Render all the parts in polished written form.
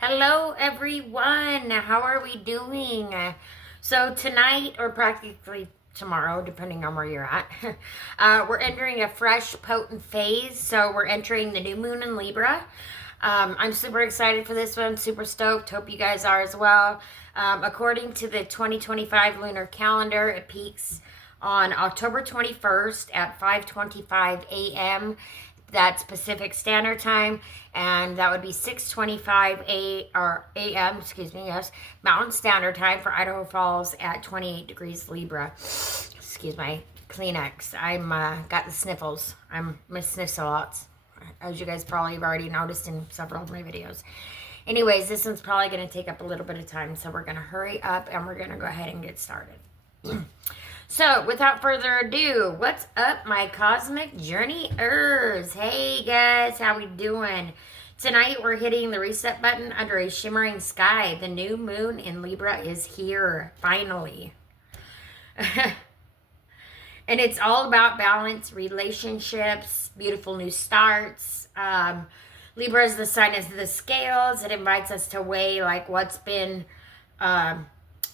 Hello, everyone. How are we doing? So, tonight, or practically tomorrow, depending on where you're at, we're entering a fresh, potent phase. So, we're entering the new moon in Libra. I'm super excited for this one, super stoked. Hope you guys are as well. According to the 2025 lunar calendar, it peaks on October 21st at 5:25 a.m. That's Pacific Standard Time, and that would be 6:25 a.m. Excuse me, yes, Mountain Standard Time for Idaho Falls at 28 degrees Libra. Excuse my Kleenex. I'm got the sniffles. I'm sniffs a lot, as you guys probably have already noticed in several of my videos. Anyways, this one's probably going to take up a little bit of time, so we're going to hurry up and we're going to go ahead and get started. So, without further ado, what's up, my cosmic journeyers? Hey, guys, how we doing? Tonight, we're hitting the reset button under a shimmering sky. The new moon in Libra is here, finally. And it's all about balance, relationships, beautiful new starts. Libra is the sign of the scales. It invites us to weigh, like, what's been...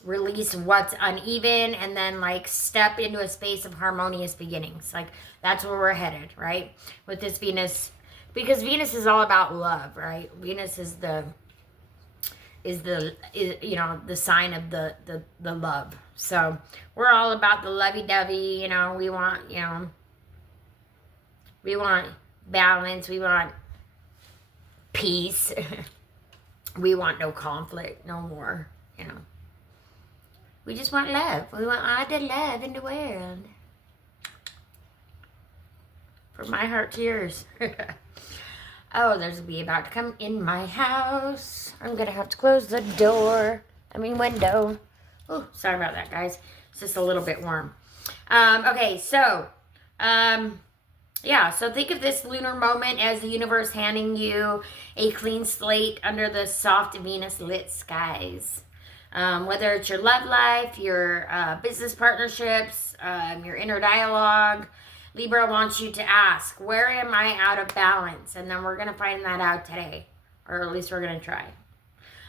release what's uneven, and then like step into a space of harmonious beginnings. Like that's where we're headed, right? With this Venus, because Venus is all about love, right? Venus is the the sign of the love. So we're all about the lovey-dovey, we want, we want balance, we want peace. We want no conflict, no more, We just want love. We want all the love in the world. From my heart to yours. Oh, there's a bee about to come in my house. I'm going to have to close the window. Oh, sorry about that, guys. It's just a little bit warm. Okay, so, so think of this lunar moment as the universe handing you a clean slate under the soft Venus-lit skies. Whether it's your love life, your business partnerships, your inner dialogue, Libra wants you to ask, where am I out of balance? And then we're going to find that out today, or at least we're going to try.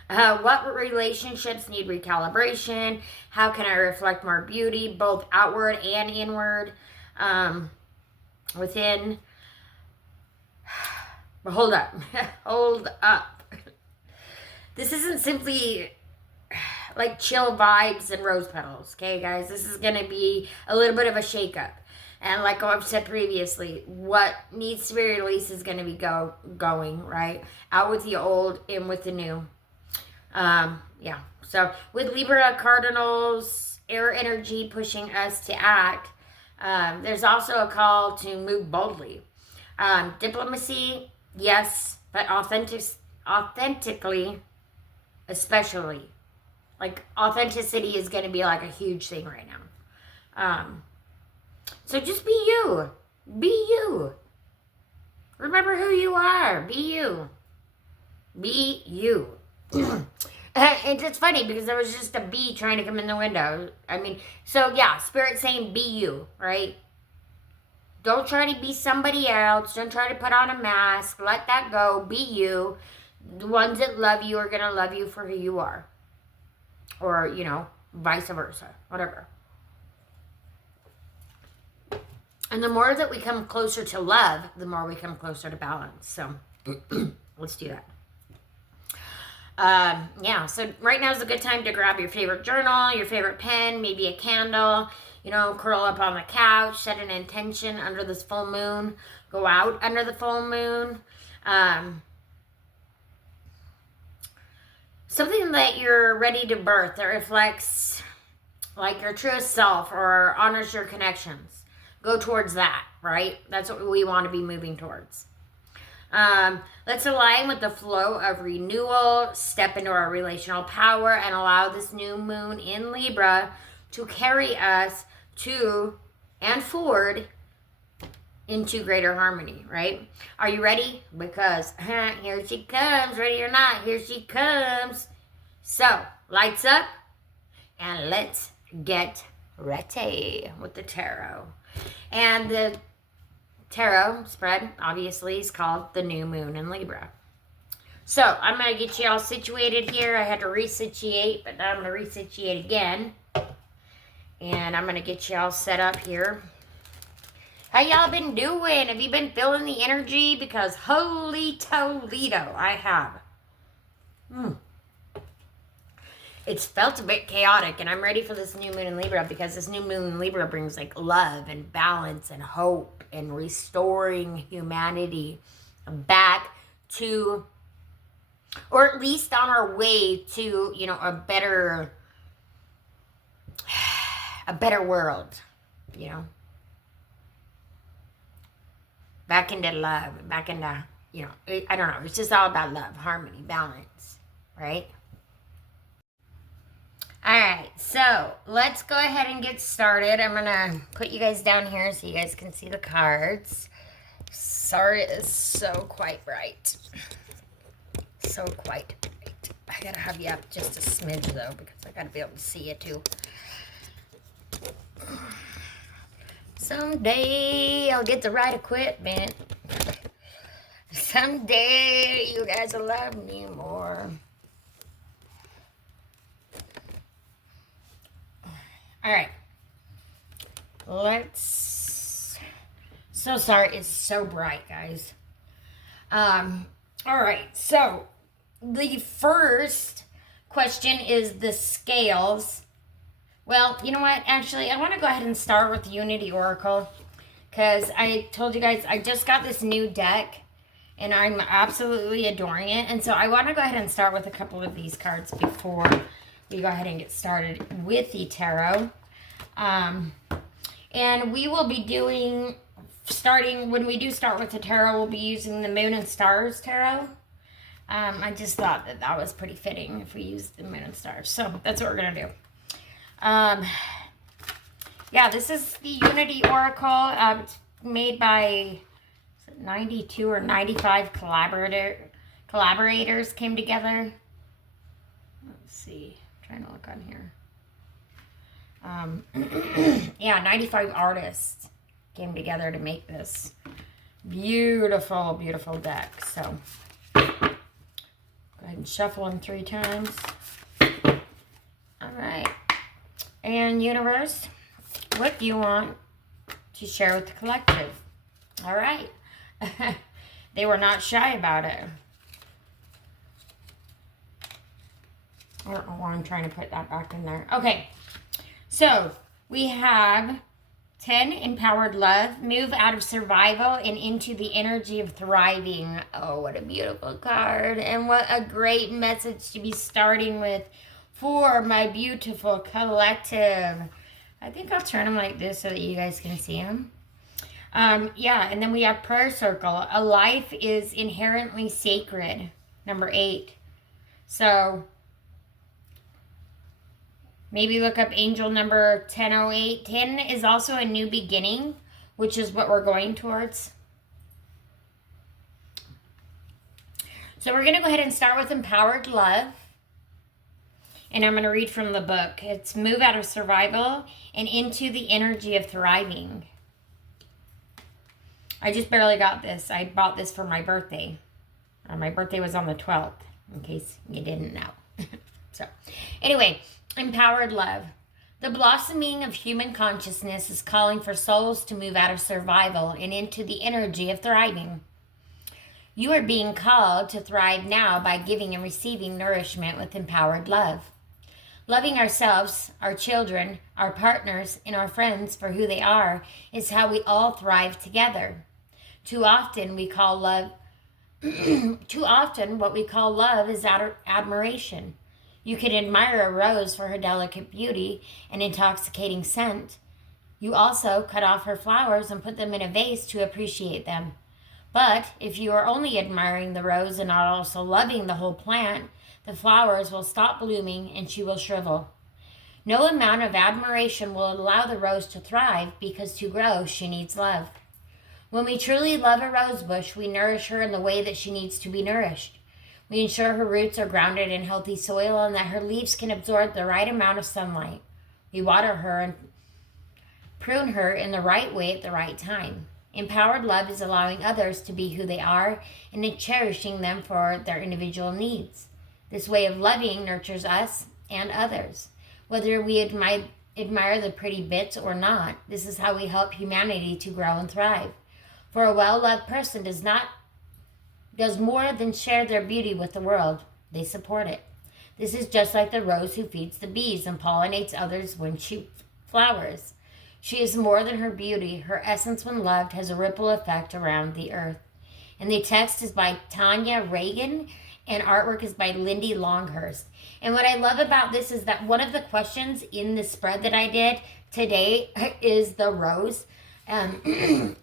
What relationships need recalibration? How can I reflect more beauty, both outward and inward, within? But hold up. Hold up. This isn't simply... like chill vibes and rose petals, okay, guys? This is going to be a little bit of a shakeup. And like I've said previously, what needs to be released is going to be going, right? Out with the old, in with the new. So with Libra cardinals, air energy pushing us to act, there's also a call to move boldly. Diplomacy, yes, but authentically, especially. Like, authenticity is going to be, like, a huge thing right now. So just be you. Be you. Remember who you are. Be you. Be you. And it's funny because there was just a bee trying to come in the window. Spirit saying be you, right? Don't try to be somebody else. Don't try to put on a mask. Let that go. Be you. The ones that love you are going to love you for who you are. Or, vice versa, whatever. And the more that we come closer to love, the more we come closer to balance. So, let's do that. So right now is a good time to grab your favorite journal, your favorite pen, maybe a candle, curl up on the couch, set an intention under this full moon, go out under the full moon. Something that you're ready to birth that reflects like your truest self or honors your connections. Go towards that, right? That's what we want to be moving towards. Let's align with the flow of renewal, step into our relational power, and allow this new moon in Libra to carry us to and forward into greater harmony, right? Are you ready? Because here she comes, ready or not, here she comes. So, lights up, and let's get ready with the tarot. And the tarot spread, obviously, is called the new moon in Libra. So I'm going to get you all situated here. I had to resituate, but now I'm going to resituate again. And I'm going to get you all set up here. How y'all been doing? Have you been feeling the energy? Because holy Toledo, I have. It's felt a bit chaotic, and I'm ready for this new moon in Libra, because this new moon in Libra brings like love and balance and hope and restoring humanity back to, or at least on our way to, you know, a better world, you know, back into love, back into, you know, I don't know, it's just all about love, harmony, balance, right? All right, so let's go ahead and get started. I'm gonna put you guys down here so you guys can see the cards. Sorry, it is so quite bright. So quite bright. I gotta have you up just a smidge though, because I gotta be able to see you too. Someday I'll get the right equipment. Someday you guys will love me more. All right. Let's... So sorry, it's so bright, guys. All right, so the first question is the scales. Well, you know what? Actually, I want to go ahead and start with Unity Oracle, because I told you guys I just got this new deck, and I'm absolutely adoring it. And so I want to go ahead and start with a couple of these cards before we go ahead and get started with the tarot. And we will be doing, when we do start with the tarot, we'll be using the Moon and Stars tarot. I just thought that that was pretty fitting if we used the Moon and Stars. So that's what we're going to do. Yeah, this is the Unity Oracle. It's made by 92 or 95 collaborators came together. Let's see. I'm trying to look on here. Yeah, 95 artists came together to make this beautiful, beautiful deck. So, go ahead and shuffle them 3 times. All right. And universe, what do you want to share with the collective? All right. They were not shy about it. I don't know why I'm trying to put that back in there. Okay. So, we have 10, empowered love. Move out of survival and into the energy of thriving. Oh, what a beautiful card. And what a great message to be starting with for my beautiful collective. I think I'll turn them like this so that you guys can see them. Yeah, and then we have prayer circle. A life is inherently sacred. Number 8. So, maybe look up angel number 1008. 10 is also a new beginning, which is what we're going towards. So we're going to go ahead and start with empowered love. And I'm going to read from the book. It's move out of survival and into the energy of thriving. I just barely got this. I bought this for my birthday. My birthday was on the 12th, in case you didn't know. So, anyway, empowered love. The blossoming of human consciousness is calling for souls to move out of survival and into the energy of thriving. You are being called to thrive now by giving and receiving nourishment with empowered love. Loving ourselves, our children, our partners, and our friends for who they are is how we all thrive together. Too often what we call love is admiration. You can admire a rose for her delicate beauty and intoxicating scent. You also cut off her flowers and put them in a vase to appreciate them. But if you are only admiring the rose and not also loving the whole plant, the flowers will stop blooming and she will shrivel. No amount of admiration will allow the rose to thrive, because to grow she needs love. When we truly love a rose bush, we nourish her in the way that she needs to be nourished. We ensure her roots are grounded in healthy soil and that her leaves can absorb the right amount of sunlight. We water her and prune her in the right way at the right time. Empowered love is allowing others to be who they are and in cherishing them for their individual needs. This way of loving nurtures us and others. Whether we admire the pretty bits or not, this is how we help humanity to grow and thrive. For a well-loved person does more than share their beauty with the world. They support it. This is just like the rose who feeds the bees and pollinates others when she flowers. She is more than her beauty. Her essence, when loved, has a ripple effect around the earth. And the text is by Tanya Reagan, and artwork is by Lindy Longhurst. And what I love about this is that one of the questions in the spread that I did today is the rose. And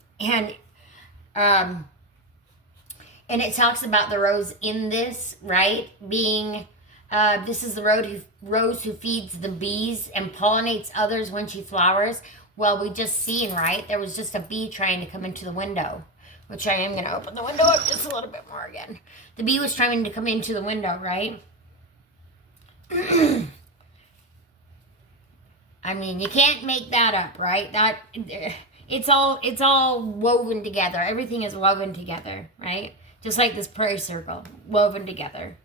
it talks about the rose in this, right? Being, this is the rose who feeds the bees and pollinates others when she flowers. Well, we just seen, right? There was just a bee trying to come into the window, which I am going to open the window up just a little bit more again. The bee was trying to come into the window, right? I mean, you can't make that up, right? It's all woven together. Everything is woven together, right? Just like this prayer circle, woven together.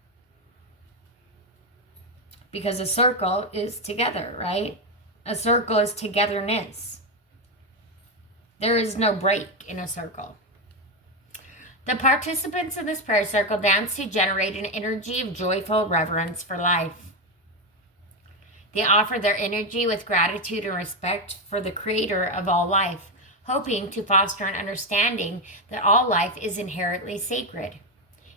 Because a circle is together, right? A circle is togetherness. There is no break in a circle. The participants in this prayer circle dance to generate an energy of joyful reverence for life. They offer their energy with gratitude and respect for the creator of all life, hoping to foster an understanding that all life is inherently sacred.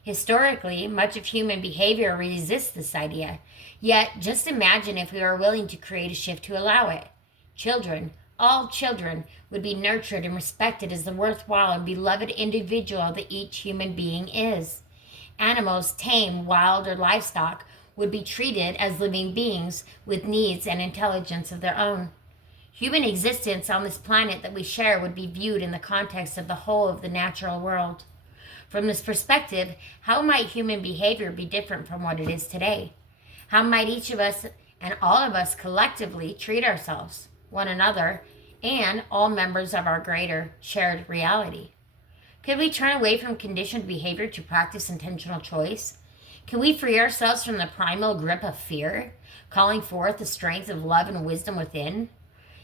Historically, much of human behavior resists this idea. Yet, just imagine if we were willing to create a shift to allow it. Children, all children, would be nurtured and respected as the worthwhile and beloved individual that each human being is. Animals, tame, wild, or livestock, would be treated as living beings with needs and intelligence of their own. Human existence on this planet that we share would be viewed in the context of the whole of the natural world. From this perspective, how might human behavior be different from what it is today? How might each of us and all of us collectively treat ourselves, one another, and all members of our greater shared reality? Could we turn away from conditioned behavior to practice intentional choice? Can we free ourselves from the primal grip of fear, calling forth the strength of love and wisdom within?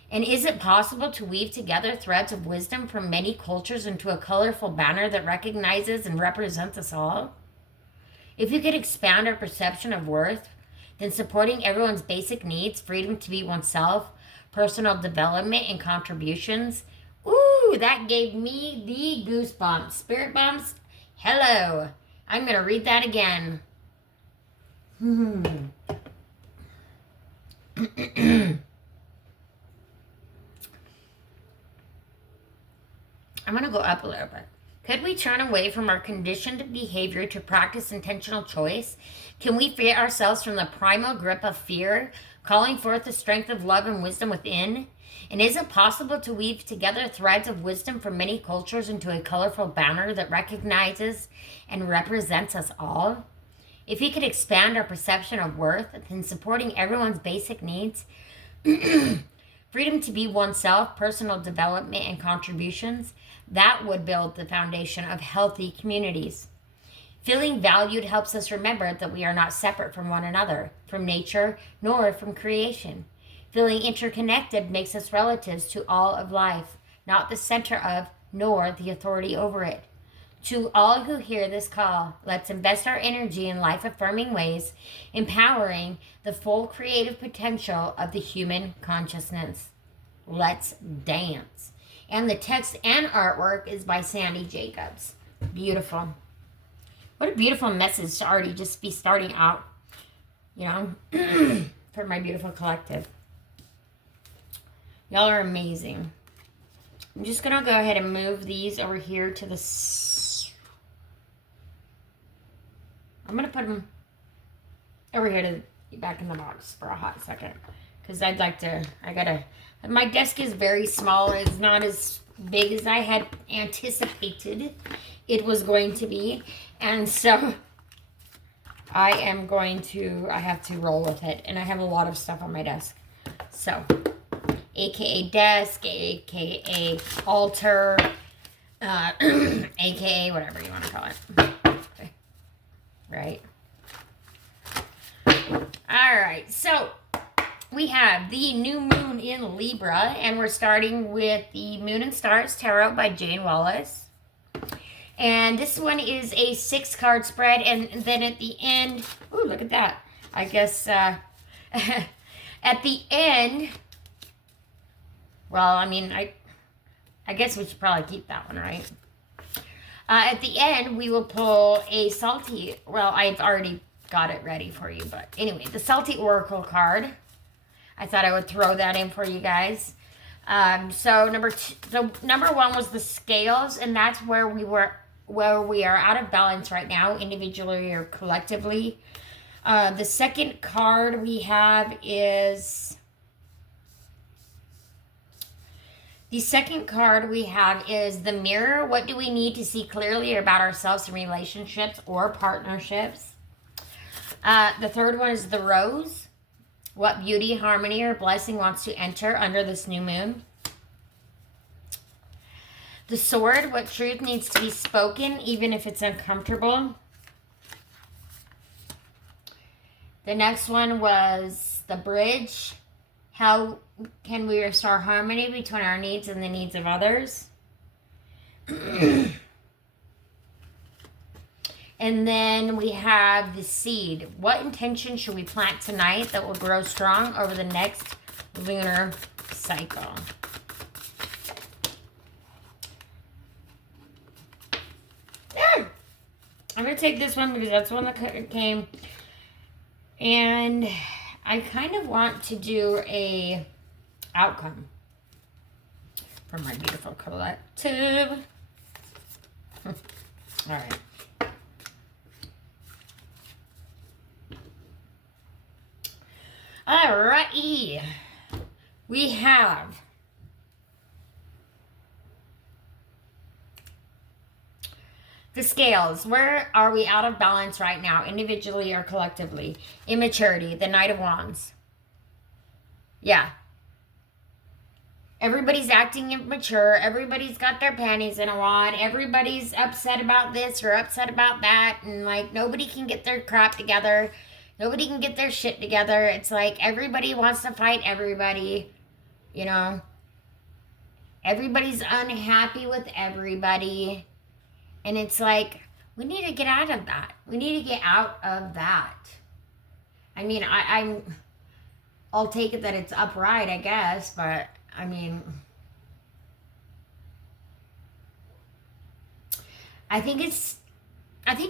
And is it possible to weave together threads of wisdom from many cultures into a colorful banner that recognizes and represents us all? If we could expand our perception of worth, then supporting everyone's basic needs, freedom to be oneself, personal development, and contributions, ooh, that gave me the goosebumps. Spirit bumps, hello. I'm going to read that again. I'm going to go up a little bit. Could we turn away from our conditioned behavior to practice intentional choice? Can we free ourselves from the primal grip of fear, calling forth the strength of love and wisdom within? And is it possible to weave together threads of wisdom from many cultures into a colorful banner that recognizes and represents us all? If we could expand our perception of worth, then supporting everyone's basic needs, freedom to be oneself, personal development, and contributions, that would build the foundation of healthy communities. Feeling valued helps us remember that we are not separate from one another, from nature, nor from creation. Feeling interconnected makes us relatives to all of life, not the center of, nor the authority over it. To all who hear this call, let's invest our energy in life-affirming ways, empowering the full creative potential of the human consciousness. Let's dance. And the text and artwork is by Sandy Jacobs. Beautiful. What a beautiful message to already just be starting out, you know, for my beautiful collective. Y'all are amazing. I'm just going to go ahead and move these over here to the... I'm going to put them over here to back in the box for a hot second. Because I'd like to... My desk is very small. It's not as big as I had anticipated it was going to be. And so I have to roll with it. And I have a lot of stuff on my desk. So, AKA desk, AKA altar. AKA whatever you want to call it. Okay. Right? All right, so we have the new moon in Libra, and we're starting with the Moon and Stars Tarot by Jane Wallace. And this one is a 6-card spread, and then at the end, oh, look at that. I guess at the end, well, I mean, I guess we should probably keep that one, right? At the end, we will pull a salty, well, I've already got it ready for you, but anyway, the Salty Oracle card. I thought I would throw that in for you guys. So number 1 was the Scales, and that's where we are out of balance right now, individually or collectively. The second card we have is the Mirror. What do we need to see clearly about ourselves in relationships or partnerships? The third one is the Rose. What beauty, harmony, or blessing wants to enter under this new moon? The Sword. What truth needs to be spoken, even if it's uncomfortable? The next one was the Bridge. How can we restore harmony between our needs and the needs of others? And then we have the Seed. What intention should we plant tonight that will grow strong over the next lunar cycle? I'm going to take this one because that's the one that came. And I kind of want to do a outcome for my beautiful collective. All right. Alrighty, we have the Scales. Where are we out of balance right now, individually or collectively? Immaturity, the Knight of Wands. Yeah. Everybody's acting immature. Everybody's got their panties in a wad. Everybody's upset about this or upset about that. And like nobody can get their crap together. Nobody can get their shit together. It's like everybody wants to fight everybody, you know. Everybody's unhappy with everybody. And it's like, we need to get out of that. We need to get out of that. I mean, I'll take it that it's upright, I guess. But, I mean, I think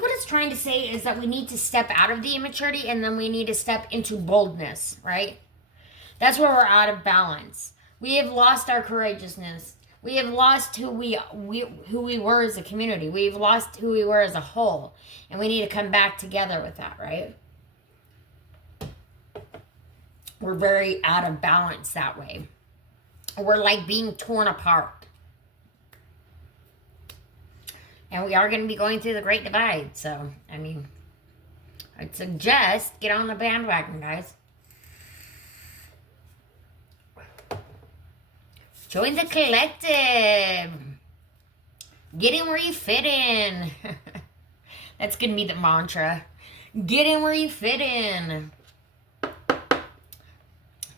what it's trying to say is that we need to step out of the immaturity and then we need to step into boldness, right? That's where we're out of balance. We have lost our courageousness. We have lost who we were as a community. We've lost who we were as a whole. And we need to come back together with that, right? We're very out of balance that way. We're like being torn apart. And we are going to be going through the Great Divide. So, I mean, I'd suggest get on the bandwagon, guys. Join the collective. Get in where you fit in. That's going to be the mantra. Get in where you fit in.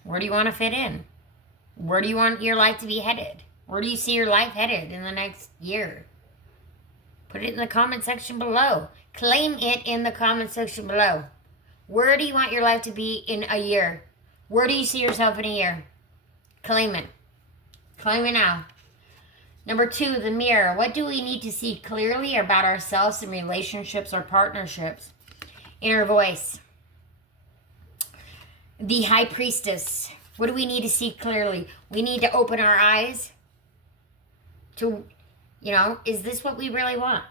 Where do you want to fit in? Where do you want your life to be headed? Where do you see your life headed in the next year? Put it in the comment section below. Claim it in the comment section below. Where do you want your life to be in a year? Where do you see yourself in a year? Claim it. Claim it now. Number 2, the Mirror. What do we need to see clearly about ourselves in relationships or partnerships? Inner Voice. The High Priestess. What do we need to see clearly? We need to open our eyes to, you know, is this what we really want?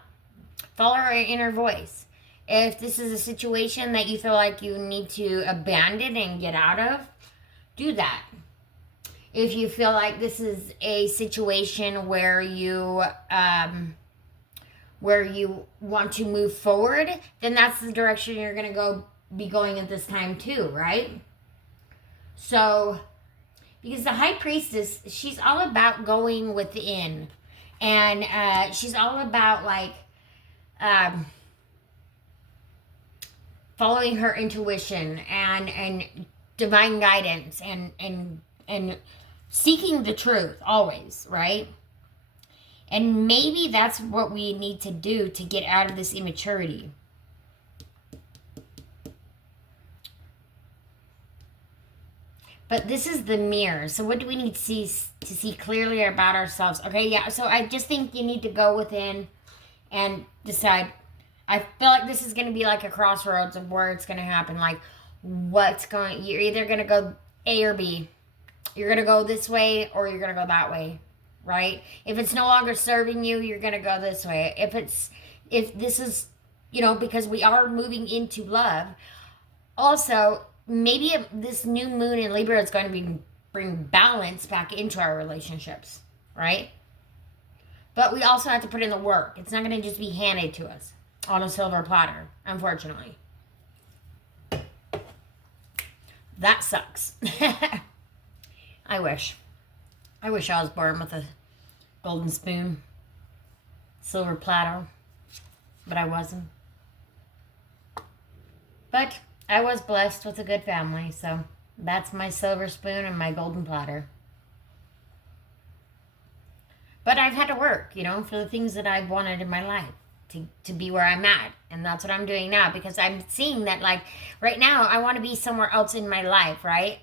Follow our inner voice. If this is a situation that you feel like you need to abandon and get out of, do that. If you feel like this is a situation where you want to move forward, then that's the direction you're going to be going at this time too, right? So, because the High Priestess, she's all about going within And she's all about like following her intuition and divine guidance and seeking the truth always, right? And maybe that's what we need to do to get out of this immaturity. But this is the mirror. So what do we need to see clearly about ourselves? Okay, yeah. So I just think you need to go within and decide. I feel like this is going to be like a crossroads of where it's going to happen. Like you're either going to go A or B. You're going to go this way or you're going to go that way, right? If it's no longer serving you, you're going to go this way. If this is, because we are moving into love. Also, maybe this new moon in Libra is going to bring balance back into our relationships, right? But we also have to put in the work. It's not going to just be handed to us on a silver platter, unfortunately. That sucks. I wish I was born with a golden spoon, silver platter, but I wasn't. But I was blessed with a good family, so that's my silver spoon and my golden platter. But I've had to work, for the things that I've wanted in my life to be where I'm at. And that's what I'm doing now, because I'm seeing that, like, right now, I want to be somewhere else in my life, right?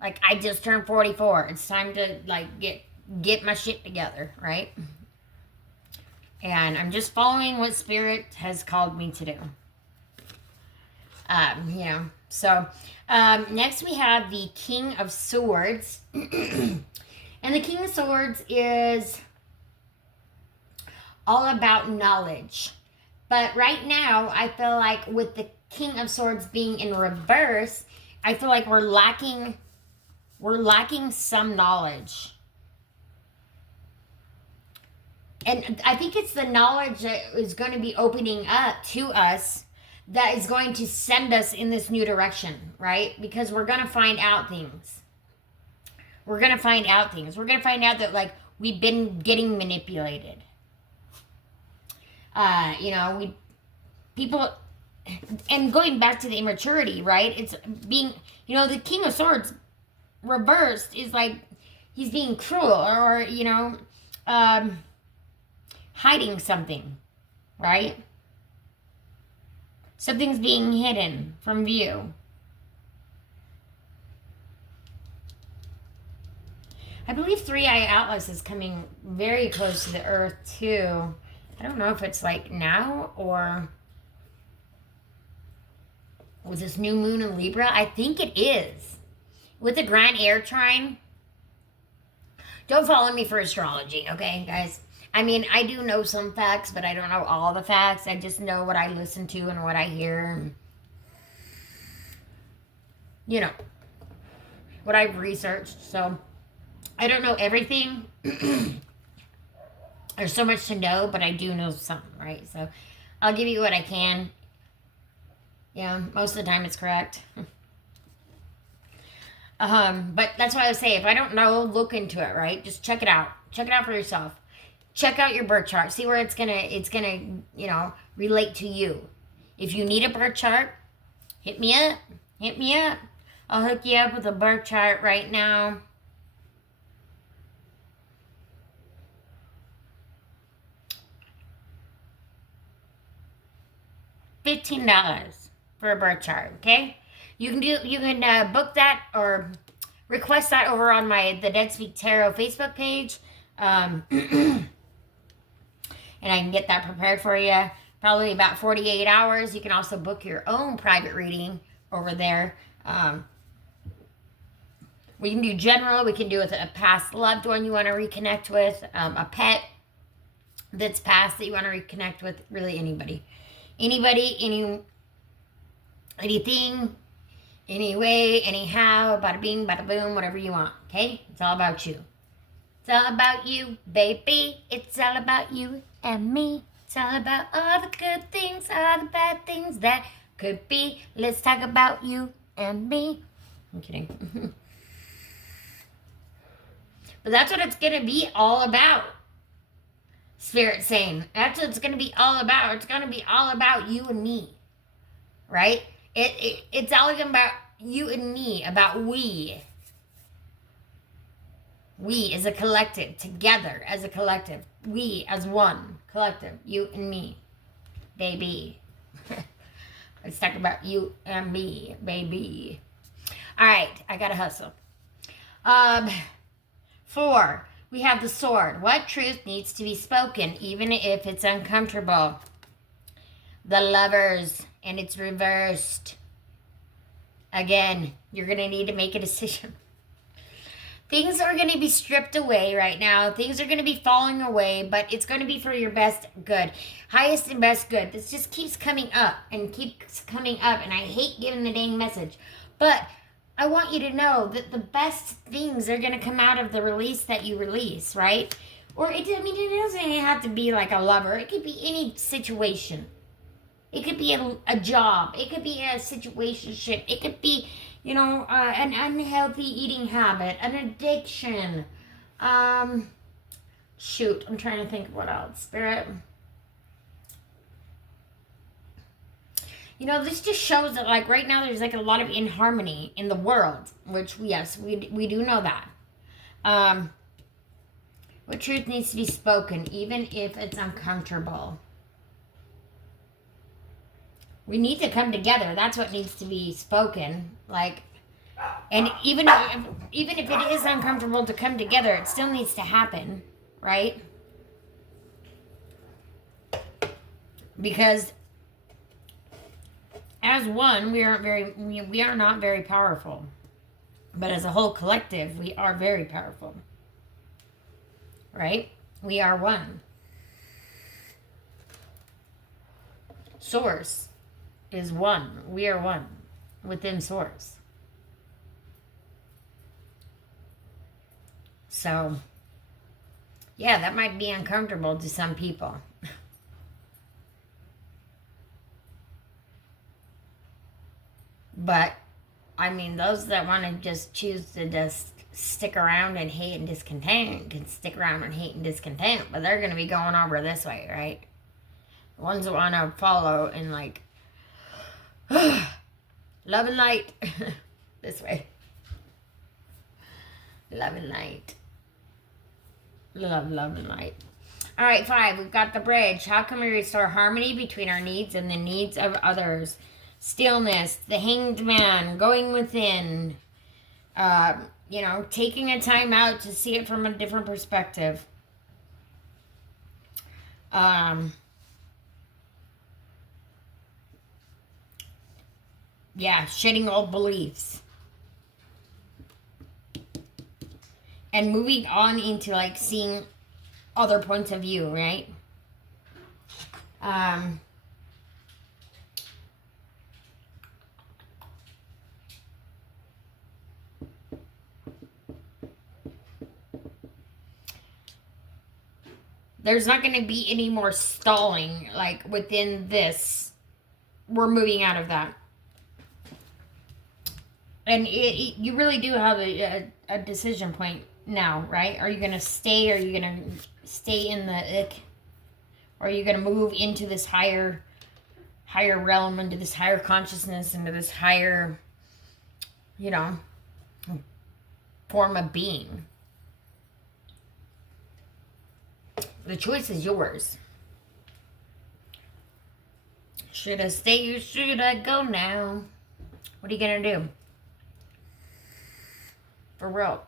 Like, I just turned 44. It's time to, like, get my shit together, right? And I'm just following what Spirit has called me to do. So next we have the King of Swords. And the King of Swords is all about knowledge. But right now, I feel like with the King of Swords being in reverse, I feel like we're lacking some knowledge. And I think it's the knowledge that is going to be opening up to us that is going to send us in this new direction, right? Because we're going to find out things. We're going to find out that, like, we've been getting manipulated. People, and going back to the immaturity, right? It's being, the King of Swords reversed is like he's being cruel or hiding something, right? Something's being hidden from view. I believe Three-Eye Atlas is coming very close to the Earth, too. I don't know if it's like now or with this new moon in Libra. I think it is. With the Grand Air Trine. Don't follow me for astrology, okay, guys? I mean, I do know some facts, but I don't know all the facts. I just know what I listen to and what I hear. What I've researched. So, I don't know everything. There's so much to know, but I do know some, right? So, I'll give you what I can. Yeah, most of the time it's correct. But that's why I say, if I don't know, look into it, right? Just check it out. Check it out for yourself. Check out your birth chart. See where it's gonna relate to you. If you need a birth chart, hit me up. Hit me up. I'll hook you up with a birth chart right now. $15 for a birth chart, okay? You can book that or request that over on the Dead Speak Tarot Facebook page. And I can get that prepared for you. Probably about 48 hours. You can also book your own private reading over there. We can do general. We can do with a past loved one you want to reconnect with. A pet that's passed that you want to reconnect with. Really anybody. Anybody, anything, any way, anyhow, bada bing, bada boom, whatever you want. Okay? It's all about you. It's all about you, baby. It's all about you and me. It's all about all the good things, all the bad things that could be. Let's talk about you and me. I'm kidding. But that's what it's going to be all about. Spirit saying, that's what it's going to be all about. It's going to be all about you and me, right? It's all about you and me, about we. We as a collective, together as a collective. We as one collective, you and me, baby. Let's talk about you and me, baby. All right, I got to hustle. 4, we have the sword. What truth needs to be spoken, even if it's uncomfortable? The Lovers, and it's reversed. Again, you're going to need to make a decision. Things are going to be stripped away right now. Things are going to be falling away, but it's going to be for your best good. Highest and best good. This just keeps coming up and keeps coming up, and I hate giving the dang message. But I want you to know that the best things are going to come out of the release that you release, right? Or, it doesn't have to be like a lover. It could be any situation. It could be a job. It could be a situationship. It could be, an unhealthy eating habit, an addiction. Shoot, I'm trying to think of what else. Spirit. This just shows that, like, right now there's, like, a lot of inharmony in the world, which, yes, we do know that. What truth needs to be spoken, even if it's uncomfortable? We need to come together. That's what needs to be spoken. Like, and even if it is uncomfortable to come together, it still needs to happen, right? Because as one, we are not very powerful. But as a whole collective, we are very powerful. Right? We are one. Source is one. We are one within Source. So, yeah, that might be uncomfortable to some people. But, those that want to just choose to just stick around and hate and discontent can stick around and hate and discontent, but they're going to be going over this way, right? The ones that want to follow and, like, love and light. This way. Love and light. Love and light. All right, 5. We've got the bridge. How can we restore harmony between our needs and the needs of others? Stillness, the Hanged Man, going within. Taking a time out to see it from a different perspective. Shedding old beliefs. And moving on into, like, seeing other points of view, right? There's not going to be any more stalling, like, within this. We're moving out of that. And you really do have a decision point now, right? Are you going to stay? Are you going to stay in the ick? Or are you going to move into this higher realm, into this higher consciousness, into this higher, form of being? The choice is yours. Should I stay or should I go now? What are you going to do? For real.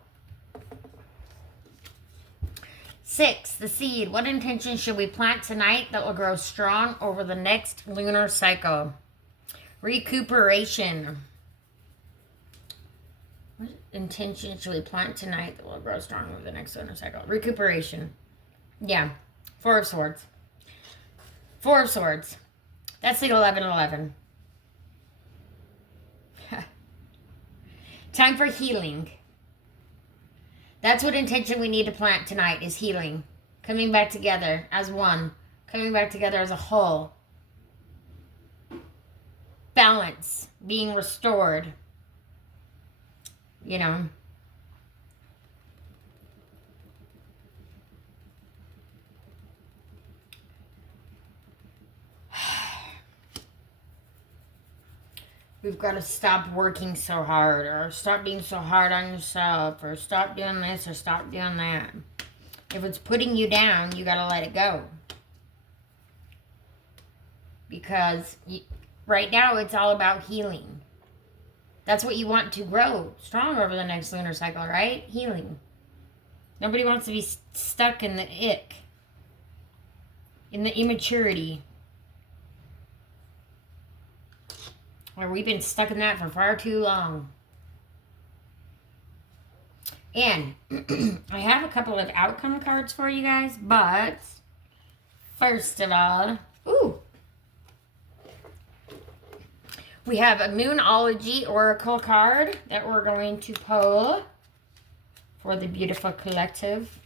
6, the seed. What intention should we plant tonight that will grow strong over the next lunar cycle? Recuperation. What intention should we plant tonight that will grow strong over the next lunar cycle? Recuperation. Yeah. 4 of Swords. 4 of Swords. That's the 11-11. Time for healing. That's what intention we need to plant tonight, is healing. Coming back together as one. Coming back together as a whole. Balance. Being restored. We've got to stop working so hard, or stop being so hard on yourself, or stop doing this, or stop doing that. If it's putting you down, you got to let it go. Because right now, it's all about healing. That's what you want to grow strong over the next lunar cycle, right? Healing. Nobody wants to be stuck in the ick, in the immaturity. Or we've been stuck in that for far too long. And I have a couple of outcome cards for you guys, but first of all, we have a Moonology Oracle card that we're going to pull for the beautiful collective.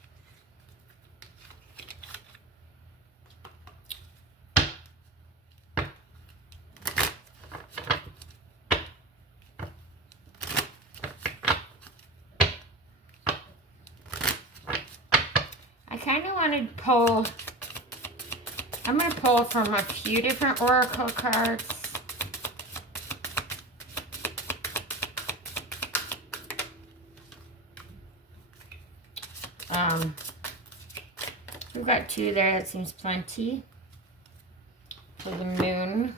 I kind of want to pull, I'm going to pull from a few different Oracle cards. We've got two there, that seems plenty for the Moon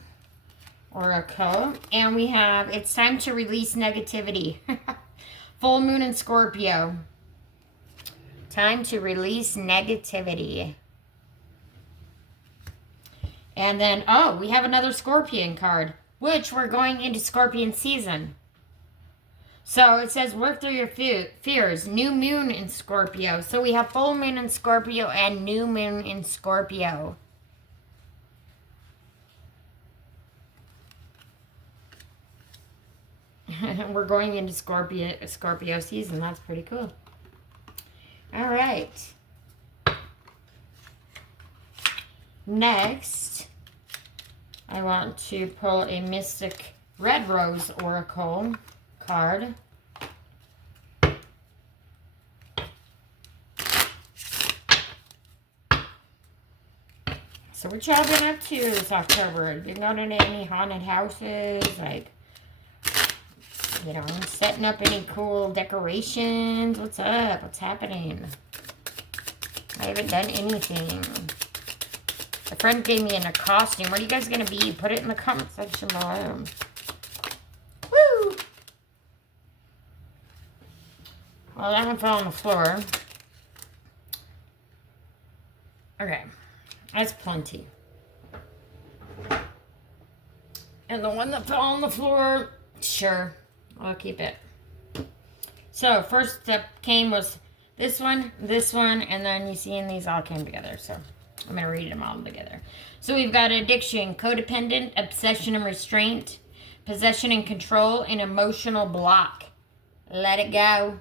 Oracle. And we have, it's time to release negativity. Full Moon in Scorpio. Time to release negativity. And then, oh, we have another Scorpion card, which we're going into Scorpion season. So it says, work through your fears. New moon in Scorpio. So we have full moon in Scorpio and new moon in Scorpio. We're going into Scorpio season. That's pretty cool. All right. Next, I want to pull a Mystic Red Rose Oracle card. So what y'all been up to this October? Have you been going to any haunted houses? Like, you know, setting up any cool decorations? What's up? What's happening? I haven't done anything. A friend gave me in a costume. What are you guys going to be? Put it in the comment section below. Woo! Well, that one fell on the floor. Okay. That's plenty. And the one that fell on the floor, sure, I'll keep it. So, first that came was this one, and then you see these all came together. So, I'm going to read them all together. So, we've got addiction, codependent, obsession and restraint, possession and control, and emotional block. Let it go.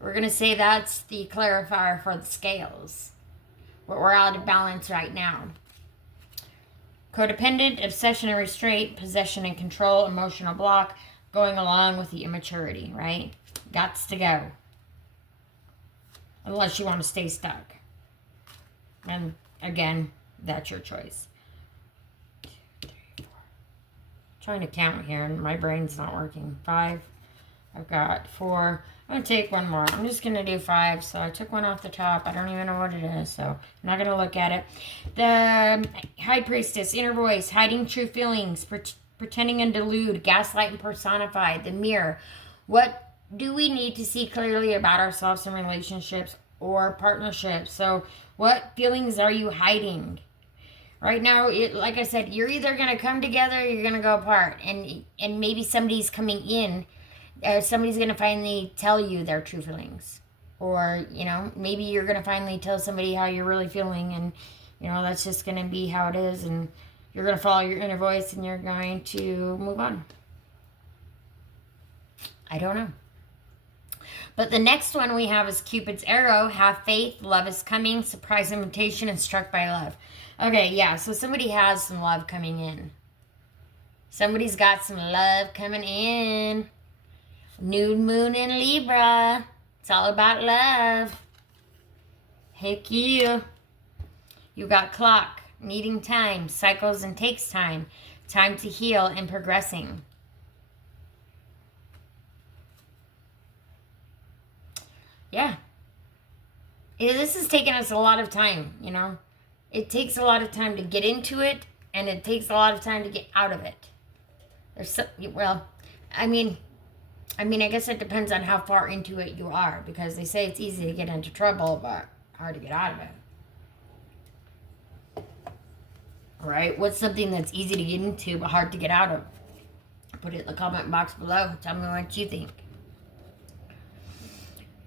We're going to say that's the clarifier for the scales. We're out of balance right now. Codependent, obsession and restraint, possession and control, emotional block, going along with the immaturity, right? Gots to go. Unless you want to stay stuck. And again, that's your choice. 2, 3, 4. Trying to count here and my brain's not working. 5. I've got 4. I'm going to take one more. I'm just going to do 5. So I took one off the top. I don't even know what it is. So I'm not going to look at it. The High Priestess, inner voice, hiding true feelings, pretending and delude, gaslight and personify, the mirror. What do we need to see clearly about ourselves in relationships or partnerships? So what feelings are you hiding? Right now, like I said, you're either going to come together or you're going to go apart. And maybe somebody's coming in. Somebody's going to finally tell you their true feelings. Or, you know, maybe you're going to finally tell somebody how you're really feeling. And, you know, that's just going to be how it is. And you're going to follow your inner voice and you're going to move on. I don't know. But the next one we have is Cupid's arrow. Have faith. Love is coming. Surprise invitation and struck by love. Okay, yeah. So somebody has some love coming in. Somebody's got some love coming in. New moon in Libra. It's all about love. Heck yeah. You got clock. Needing time. Cycles and takes time. Time to heal and progressing. Yeah. This has taken us a lot of time, you know. It takes a lot of time to get into it, and it takes a lot of time to get out of it. There's so, well, I mean, I guess it depends on how far into it you are, because they say it's easy to get into trouble, but hard to get out of it. Right? What's something that's easy to get into but hard to get out of? Put it in the comment box below. Tell me what you think.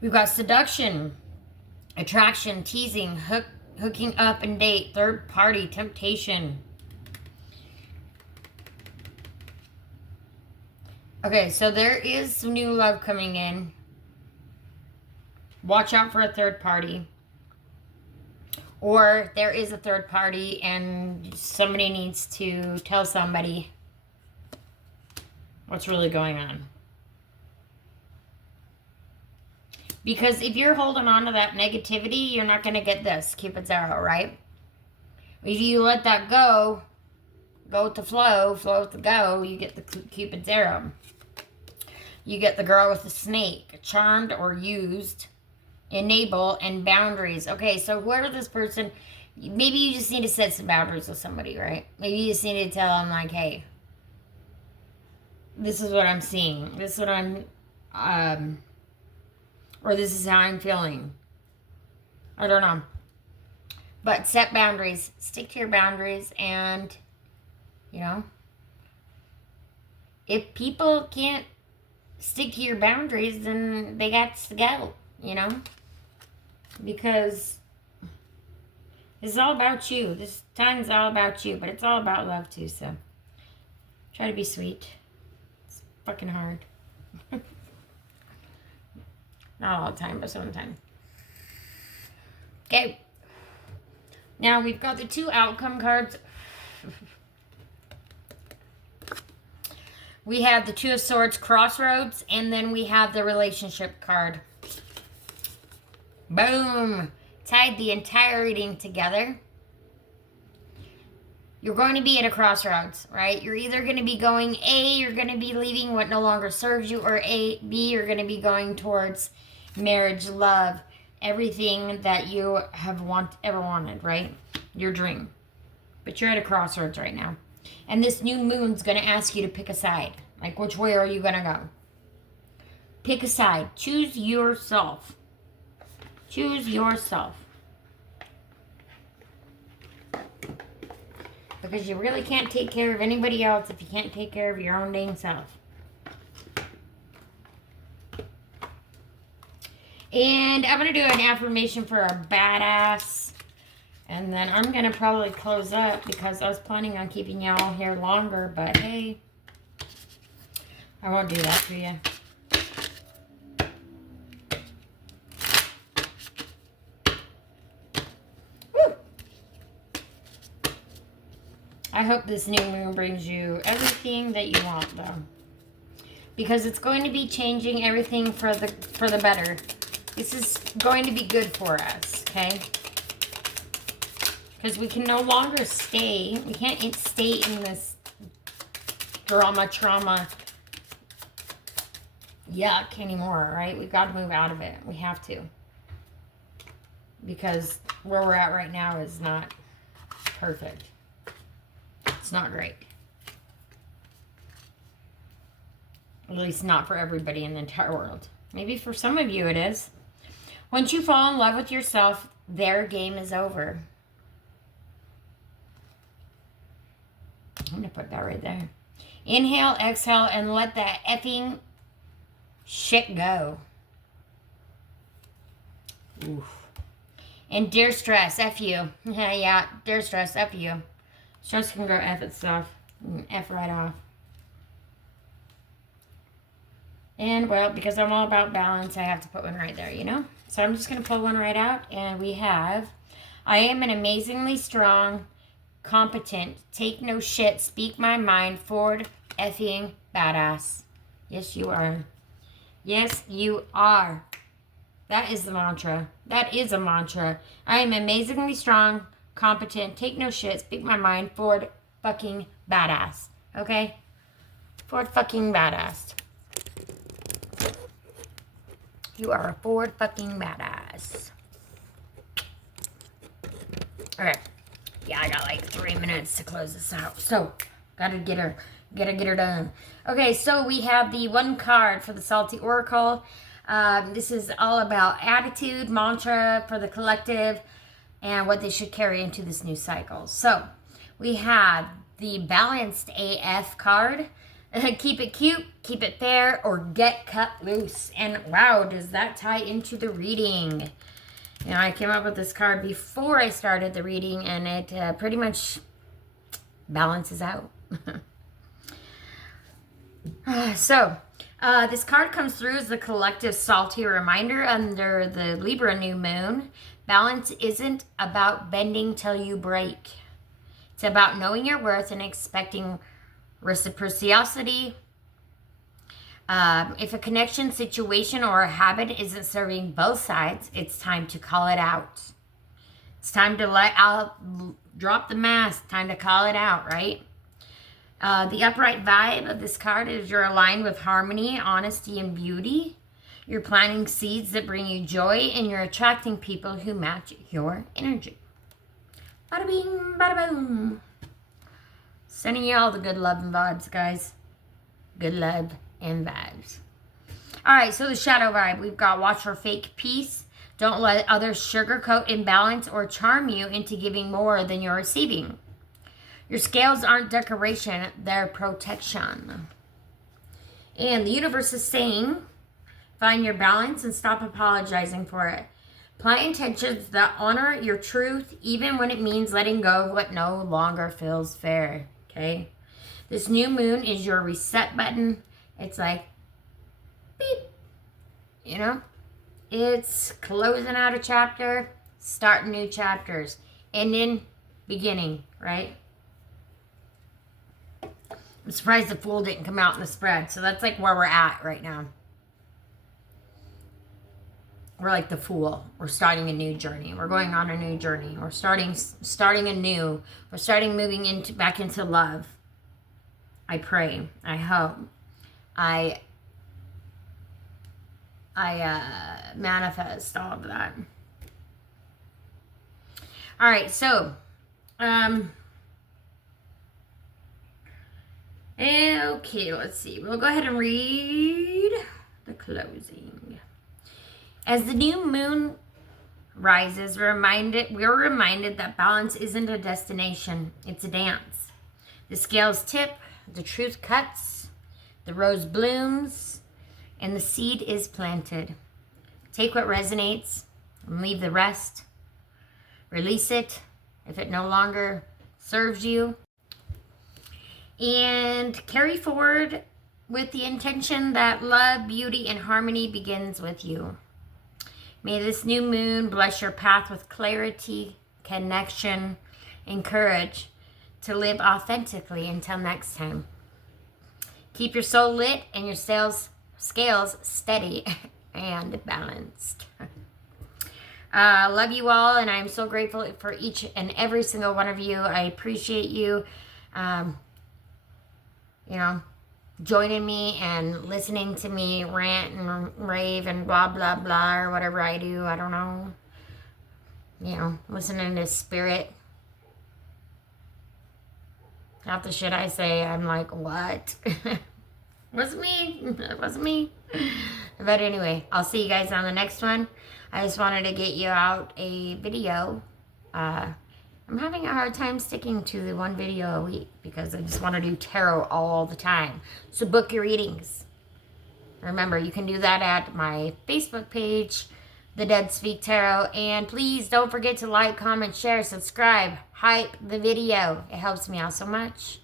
We've got seduction, attraction, teasing, hooking up and date, third party, temptation. Okay, so there is some new love coming in. Watch out for a third party. Or there is a third party and somebody needs to tell somebody what's really going on. Because if you're holding on to that negativity, you're not going to get this. Cupid zero, right? If you let that go with the flow with the go, you get the Cupid zero. You get the girl with the snake, charmed or used, enable, and boundaries. Okay, so whoever this person, maybe you just need to set some boundaries with somebody, right? Maybe you just need to tell them, like, hey, this is what I'm seeing. This is what I'm, or this is how I'm feeling. I don't know. But set boundaries. Stick to your boundaries. And, you know, if people can't stick to your boundaries, then they got to go, you know. Because it's all about you. This time is all about you. But it's all about love, too. So try to be sweet. It's fucking hard. Not all the time, but sometimes. Okay. Now we've got the two outcome cards. We have the Two of Swords, Crossroads, and then we have the relationship card. Boom. Tied the entire reading together. You're going to be at a crossroads, right? You're either going to be going A, you're going to be leaving what no longer serves you, or B, you're going to be going towards marriage, love, everything that you have ever wanted, right? Your dream. But you're at a crossroads right now. And this new moon's going to ask you to pick a side. Like, which way are you going to go? Pick a side. Choose yourself. Choose yourself. Because you really can't take care of anybody else if you can't take care of your own dang self. And I'm going to do an affirmation for a badass. And then I'm going to probably close up because I was planning on keeping y'all here longer. But hey, I won't do that for you. Woo! I hope this new moon brings you everything that you want, though. Because it's going to be changing everything for the better. This is going to be good for us, okay? Because we can no longer stay. We can't stay in this drama, trauma, yuck anymore, right? We've got to move out of it. We have to. Because where we're at right now is not perfect. It's not great. At least not for everybody in the entire world. Maybe for some of you it is. Once you fall in love with yourself, their game is over. I'm going to put that right there. Inhale, exhale, and let that effing shit go. Oof. And dear stress, F you. Yeah, dear stress, F you. Stress can go F itself. F right off. And, well, because I'm all about balance, I have to put one right there, you know? So I'm just going to pull one right out. And we have, I am an amazingly strong, competent, take no shit, speak my mind, forward, effing badass. Yes, you are. Yes, you are. That is the mantra. That is a mantra. I am amazingly strong, competent, take no shit, speak my mind, forward, fucking badass. Okay? Forward, fucking badass. You are a forward fucking badass. Okay. Yeah, I got like 3 minutes to close this out. So, gotta get her done. Okay, so we have the one card for the Salty Oracle. This is all about attitude, mantra for the collective, and what they should carry into this new cycle. So, we have the Balanced AF card. Keep it cute, keep it fair, or get cut loose. And wow, does that tie into the reading? You know, I came up with this card before I started the reading, and it pretty much balances out. So, this card comes through as the collective salty reminder under the Libra new moon. Balance isn't about bending till you break. It's about knowing your worth and expecting reciprocity. If a connection, situation, or a habit isn't serving both sides, it's time to call it out. It's time to drop the mask. Time to call it out, right? The upright vibe of this card is you're aligned with harmony, honesty, and beauty. You're planting seeds that bring you joy, and you're attracting people who match your energy. Bada bing, bada boom. Sending you all the good love and vibes, guys. Good love and vibes. All right, so the shadow vibe. We've got watch for fake peace. Don't let others sugarcoat imbalance or charm you into giving more than you're receiving. Your scales aren't decoration, they're protection. And the universe is saying, find your balance and stop apologizing for it. Plant intentions that honor your truth, even when it means letting go of what no longer feels fair. Okay? This new moon is your reset button. It's like, beep. You know? It's closing out a chapter, starting new chapters, ending, beginning, right? I'm surprised the Fool didn't come out in the spread. So that's like where we're at right now. We're like the Fool. We're starting a new journey. We're going on a new journey. We're starting anew. We're starting moving back into love. I pray. I hope. I manifest all of that. All right, so okay, let's see. We'll go ahead and read the closing. As the new moon rises, we're reminded that balance isn't a destination, it's a dance. The scales tip, the truth cuts, the rose blooms, and the seed is planted. Take what resonates and leave the rest. Release it if it no longer serves you. And carry forward with the intention that love, beauty, and harmony begins with you. May this new moon bless your path with clarity, connection, and courage to live authentically. Until next time. Keep your soul lit and your scales steady and balanced. Love you all, and I'm so grateful for each and every single one of you. I appreciate you, you know, joining me and listening to me rant and rave and blah, blah, blah, or whatever I do. I don't know. You know, listening to spirit. Half the shit I say, I'm like, what? Wasn't me. It wasn't me. But anyway, I'll see you guys on the next one. I just wanted to get you out a video. I'm having a hard time sticking to the one video a week because I just want to do tarot all the time. So book your readings. Remember, you can do that at my Facebook page, The Dead Speak Tarot. And please don't forget to like, comment, share, subscribe, hype the video. It helps me out so much.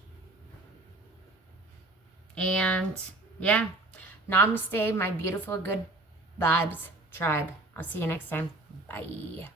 And yeah, namaste, my beautiful good vibes tribe. I'll see you next time. Bye.